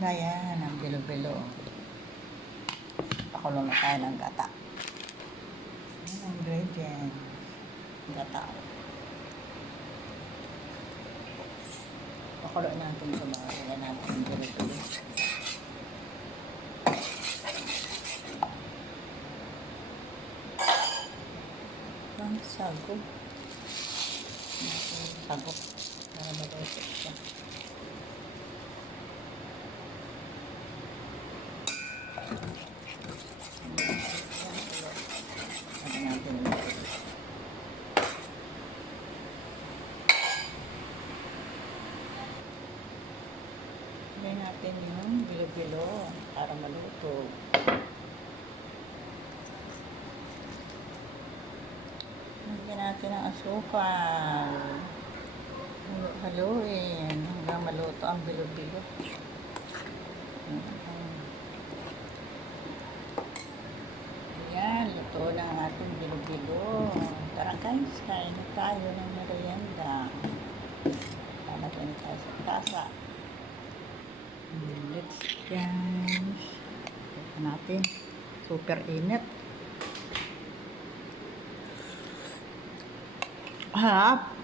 merienda yan, ang bilo-bilo. Pakulo na tayo ng gata. Yan ang ingredient. Gata. Pakulo natin ito mga kaya natin ang bilo-bilo. Ang sago. Sago. Para malusot siya. Lagyan natin yung bilo-bilo para maluto. Lagyan natin ang asukal. Haluin hanggang maluto ang bilo-bilo. Ayan, luto na ang ating bilo-bilo. Tara guys, kain na tayo ng merienda. Lalagyan tayo sa tasa. Let's guys. Ito natin. Super init. Harap.